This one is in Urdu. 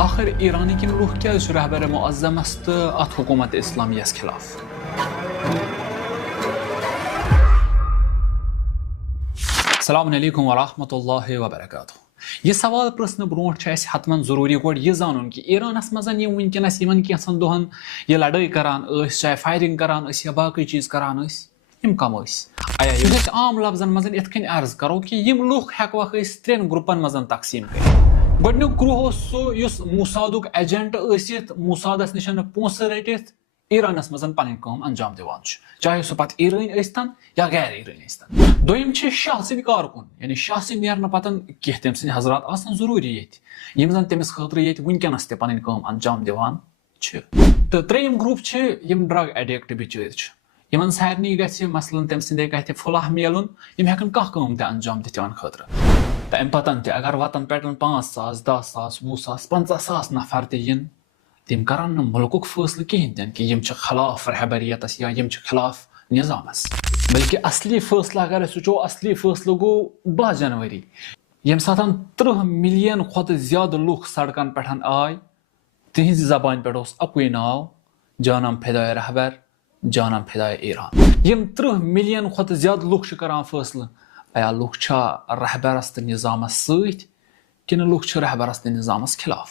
آخر ایرانی کم لوگ کیا رہبر معظم است ات حکومت اسلامی اس خلاف؟ السلام علیکم ورحمۃ اللہ وبرکاتہ. یہ سوال پرسن برونٹ اس حتمن ضروری گوڑ یہ زانن کہ ایرانس مزن یہ ونکس یمن کینسن دہن یہ لڑائی کران چاہے فائرنگ کران یا باقی چیز کران یم کم آیا یہ عام لفظن مزن ات کن عرض کرو کہ یم لوگ ہیکوک ترین گروپن مزن تقسیم کر. گۄڈنیُک گروہ سُہ یُس موسادُک ایجنٹ ٲسِتھ موسادس نِش پونٛسہٕ رٔٹِتھ ایرانس مزن پنٕنۍ کٲم انجام دِوان چھُ چاہے سُہ پتہٕ ایرٲنۍ ٲسۍتن یا غیر ایرٲنۍ ٲسۍتن. دوٚیِم چھِ شاہ سٕنٛدۍ کارکُن یعنی شاہ سٕنٛدۍ نیرنہٕ پتہٕ کینٛہہ تٔمۍ سٕنٛدۍ حضرات آسان ضروٗری ییٚتہِ یِم زن تٔمِس خٲطرٕ ییٚتہِ وٕنکیٚنس تہِ پنٕنۍ کٲم انجام دِوان چھِ. تہٕ ترٛیٚیِم گروپ چھِ یِم ڈرگ ایڈِکٹ بِچٲرۍ چھِ یِمن سارنٕے گژھِ مثلاً تٔمۍ سٕنٛدے گژھِ پھُلاہ میلُن یِم ہٮ۪کن کانٛہہ کٲم تہِ انجام دِتھ یِمن خٲطرٕ. تہٕ امہِ پتن تہِ اگر وطن پٮ۪ٹھ 5,000 10,000 20,000 50,000 نفر تہِ یِن تِم کرن نہٕ مُلکُک فٲصلہٕ کِہینۍ تہِ نہٕ کہ یِم چھِ خلاف رہبریتس یا یِم چھِ خلاف نظامس بلکہ اصلی فٲصلہٕ اگر أسۍ وٕچھو اصلی فٲصلہٕ گوٚو 2 جنوری ییٚمہِ ساتہٕ 30 ملین کھۄتہٕ زیادٕ لُکھ سڑکن پٮ۪ٹھ آے تِہنٛزِ زبانہِ پٮ۪ٹھ اوس اکوے ناو جانم فدائے رہبر جانم فدائے ایران. یِم 30 ملین کھۄتہٕ زیادٕ لُکھ چھِ کران فٲصلہٕ ایا لُکھ چھا رہبرس تہٕ نظامس سۭتۍ کِنہٕ لُکھ چھِ رہبرس تہٕ نظامس خلاف.